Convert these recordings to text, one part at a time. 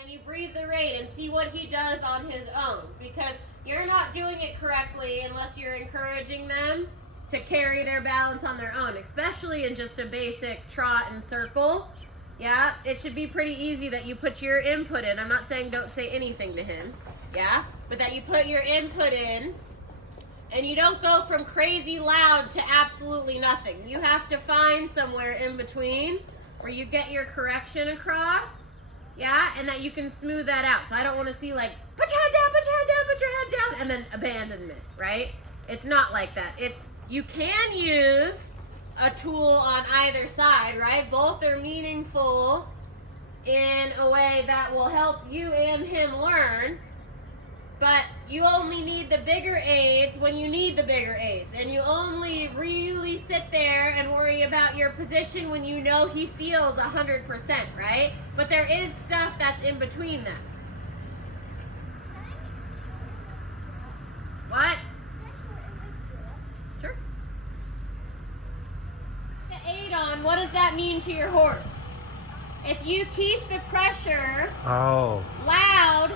then you breathe the rate and see what he does on his own, because you're not doing it correctly unless you're encouraging them to carry their balance on their own, especially in just a basic trot and circle. Yeah, it should be pretty easy that you put your input in. I'm not saying don't say anything to him, yeah, but that you put your input in and you don't go from crazy loud to absolutely nothing. You have to find somewhere in between where you get your correction across, yeah, and that you can smooth that out. So I don't want to see like, put your head down, put your head down, put your head down, and then abandonment, right? It's not like that. It's, you can use a tool on either side, right? Both are meaningful in a way that will help you and him learn, but you only need the bigger aids when you need the bigger aids, and you only really sit there and worry about your position when you know he feels 100%, right? But there is stuff that's in between that. What? Sure. The aid on, what does that mean to your horse? If you keep the pressure loud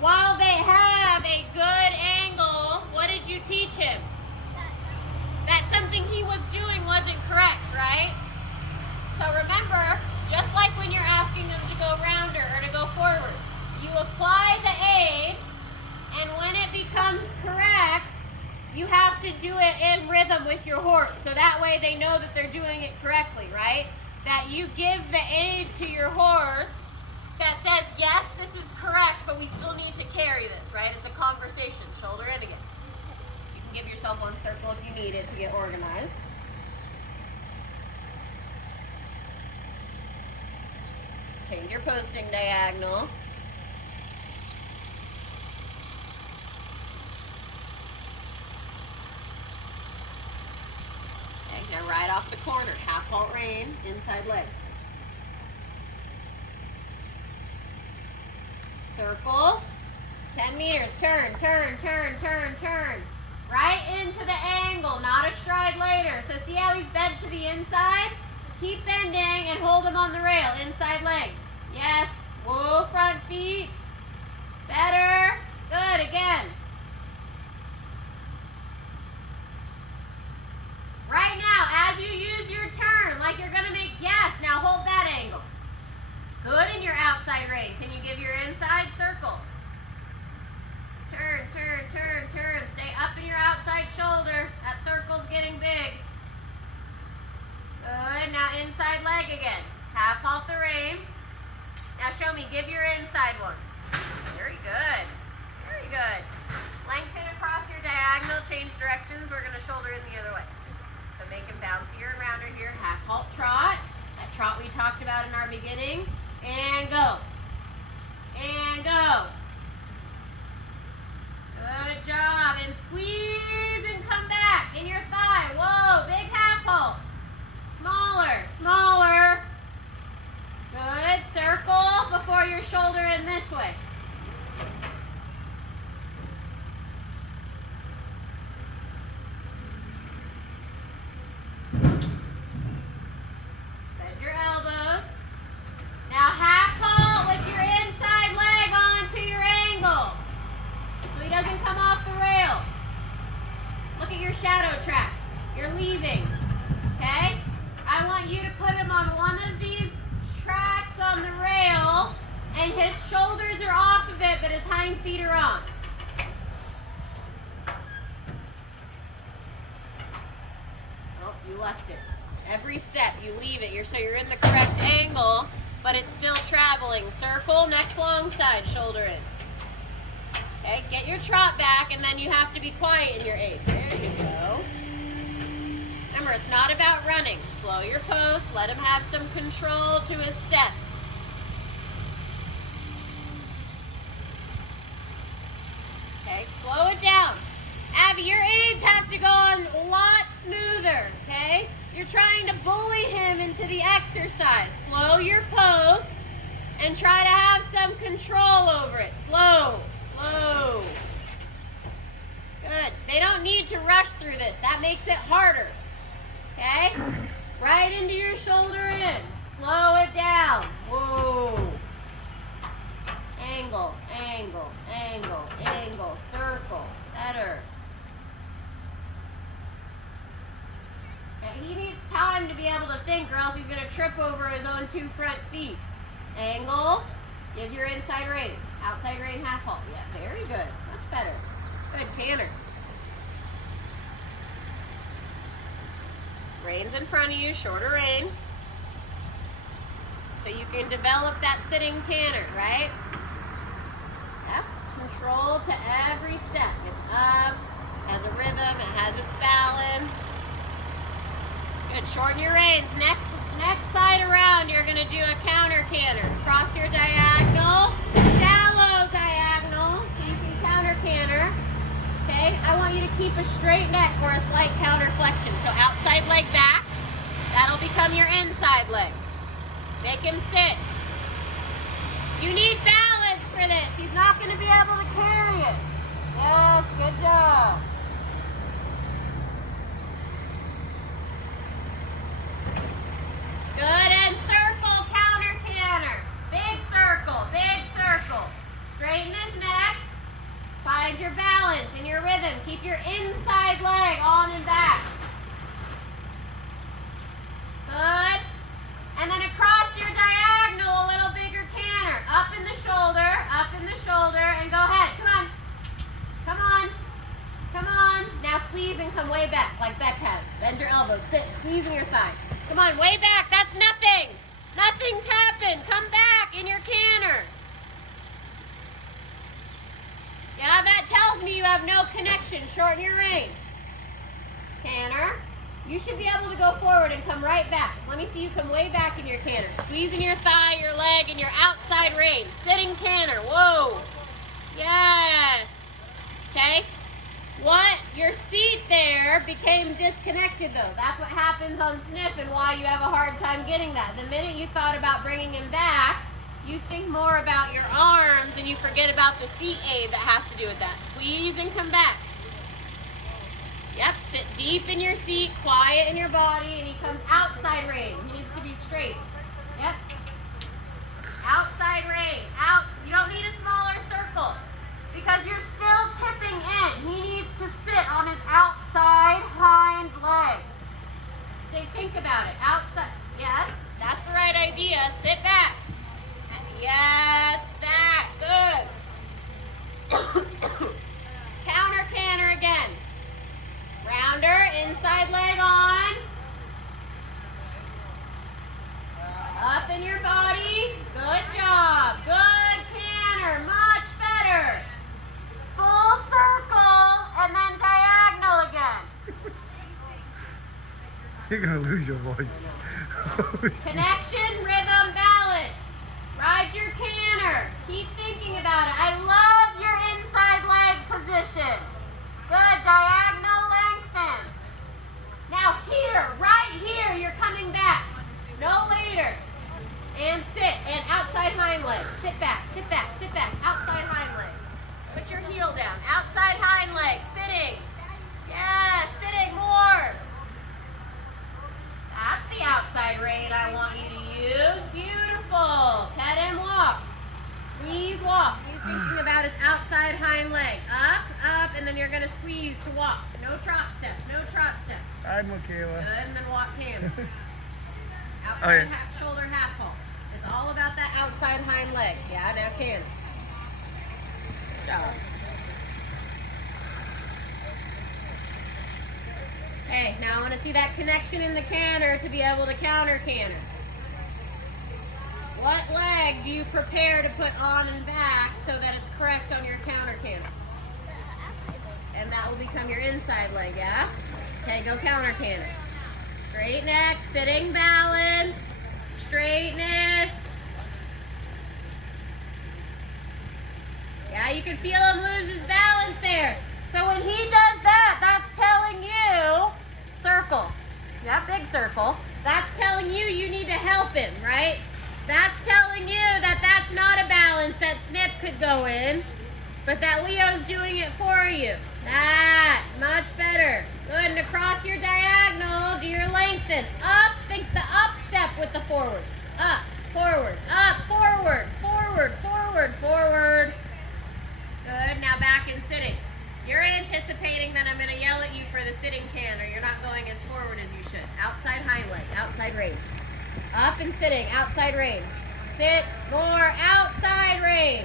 while they have a good angle, what did you teach him? That something he was doing wasn't correct, right? So remember, just like when you're asking them to go rounder or to go forward, you apply the aid, and when it becomes correct, you have to do it in rhythm with your horse, so that way they know that they're doing it correctly, right? That you give the aid to your horse that says, yes, this is correct, but we still need to carry this, right? It's a conversation, shoulder in again. You can give yourself one circle if you need it to get organized. Change your posting diagonal. Okay, now right off the corner, half halt rein, inside leg. Circle, 10 meters, turn, turn, turn, turn, turn. Right into the angle, not a stride later. So see how he's bent to the inside? Keep bending and hold him on the rail, inside leg. Yes, whoa, front feet. Better, good, again. Right now, as you use your turn, like you're gonna make, yes, now hold that angle. Good in your outside rein. Can you give your inside circle? Turn, turn, turn, turn. Stay up in your outside shoulder. That circle's getting big. Good. Now inside leg again. Half halt the rein. Now show me. Give your inside one. Very good. Very good. Lengthen across your diagonal. Change directions. We're going to shoulder in the other way. So make him bouncier and rounder here. Half halt trot. That trot we talked about in our beginning. And go. And go. Good job. And squeeze and come back in your thigh. Whoa, big half halt. Smaller, smaller. Good. Circle before your shoulder in this way. Bend your elbows. Now half halt with your inside leg onto your angle, so he doesn't come off the rail. Look at your shadow track. You're leaving, okay? I want you to put him on one of these tracks on the rail, and his shoulders are off of it, but his hind feet are on. Oh, you left it. Every step you leave it. So you're in the correct angle, but it's still traveling. Circle, next long side, shoulder in. Okay, get your trot back, and then you have to be quiet in your aid. There you go. Remember, it's not about running. Slow your post, let him have some control to his step. Okay, slow it down. Abby, your aids have to go on a lot smoother, okay? You're trying to bully him into the exercise. Slow your post and try to have some control over it. Slow, slow. Good. They don't need to rush through this. That makes it harder. Okay? Right into your shoulder in. Slow it down. Whoa. angle, angle, angle, angle, circle. Better. Okay, he needs time to be able to think, or else he's going to trip over his own 2 front feet. Angle. Give your inside rein. Outside rein, half halt. Yeah, very good. Much better. Good, canter. Reins in front of you, shorter rein. So you can develop that sitting canter, right? Yep. Control to every step. It's up, has a rhythm, it has its balance. Good, shorten your reins. Next side around, you're gonna do a counter canter. Cross your diagonal, shallow diagonal, so you can counter canter. Okay, I want you to keep a straight neck or a slight counter flexion. So outside leg back, that'll become your inside leg. Make him sit. You need balance for this. He's not going to be able to carry it. Yes, good job. Good, and circle, counter canter. Big circle, big circle. Straighten his neck. Find your balance and your rhythm. Keep your inside leg on and back. Good. And then across your diagonal, a little bigger canter. Up in the shoulder, and go ahead. Come on. Come on. Come on. Now squeeze and come way back, like Beck has. Bend your elbows. Sit. Squeezing your thigh. Come on, way back. That's nothing. Nothing's happened. Come back in your canter. Yeah, that tells me you have no connection. Shorten your reins. Canter. You should be able to go forward and come right back. Let me see you come way back in your canter. Squeezing your thigh, your leg, and your outside rein. Sitting canter. Whoa. Yes. Okay. What? Your seat there became disconnected, though. That's what happens on snip and why you have a hard time getting that. The minute you thought about bringing him back, you think more about your arms and you forget about the seat aid that has to do with that. Squeeze and come back. Yep, sit deep in your seat, quiet in your body, and he comes outside rein. He needs to be straight. Yep. Outside rein. Out. You don't need a smaller circle because you're still tipping in. He needs to sit on his outside hind leg. So think about it. Outside. Yes, that's the right idea. Sit back. Yes, that. Good. Counter canter again. Rounder, inside leg on. Up in your body. Good job. Good canter. Much better. Full circle and then diagonal again. You're going to lose your voice. Connection, rhythm, balance. Ride your canter. Keep thinking about it. I love your inside leg position. Good. Diagonal lengthen. Now here, right here, you're coming back. No later. And sit. And outside hind leg. Sit back, sit back, sit back. Outside hind leg. Put your heel down. Outside hind leg. Sitting. Yes, sitting more. That's the outside rein I want you to use. Beautiful. Pet and walk. Squeeze, walk. You're thinking about his outside hind leg. Up, and then you're going to squeeze to walk. No trot steps, no trot steps. Hi, Michaela. Good, and then walk hand. Outside Okay. shoulder half halt. It's all about that outside hind leg. Yeah, now can. Good job. Okay, now I want to see that connection in the canter to be able to counter canter. What leg do you prepare to put on and back so that it's correct on your counter canter? And that will become your inside leg, yeah? Okay, go counter canter. Straight neck, sitting balance, straightness. Yeah, you can feel him lose his balance there. So when he does that, that's telling you, circle. Yeah, big circle. That's telling you you need to help him, right? That's telling you that that's not a balance that snip could go in, but that Leo's doing it for you. That, much better. Good, and across your diagonal, do your lengthen. Up, think the up step with the forward. Up, forward, forward, forward, forward. outside rein. Up and sitting, outside rein. Sit, more, outside rein.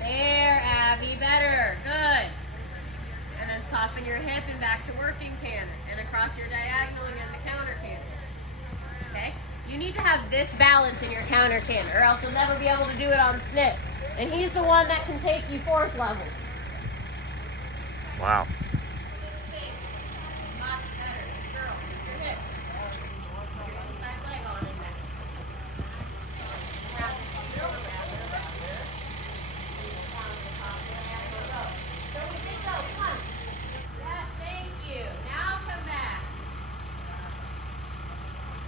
There, Abby, better, good. And then soften your hip and back to working canter. And across your diagonal again to counter canter. Okay? You need to have this balance in your counter canter, or else you'll never be able to do it on snip. And he's the one that can take you 4th level. Wow. Much better. Girl, your hips. Your inside leg on and back. Wrap it. Wrap it. Down to the top. Go. Go, we did go. Come on. Yes, thank you. Now come back.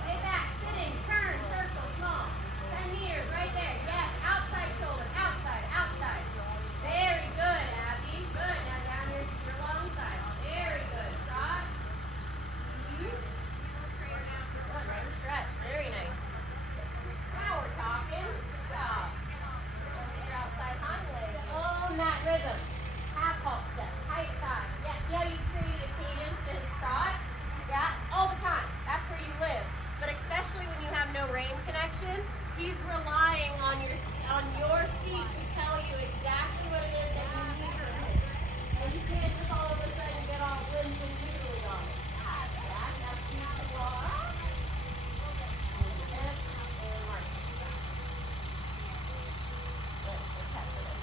Way back. Sitting. Turn. Circle. Small. 10 meters. Right there. Yes. Outside shoulder. Outside. Outside. Very good, Abby. Good. Now down your long side. Very good. Trot. Use. Good. Right stretch. Very nice. Now we're talking. Stop. Get your outside hind leg. Own that rhythm. Half halt step. Tight thigh. Yes. See how you created a cadence to his trot? Yeah. All the time. That's where you live. But especially when you have no rein connection, he's relying on your seat to tell you exactly what it is that you need from him. And you can't just all of a sudden get all limp and noodly on it. Now squeeze the ball up. Move your hips and mark. Good. Good tap for them.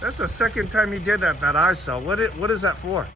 That's the second time he did that I saw. What is that for?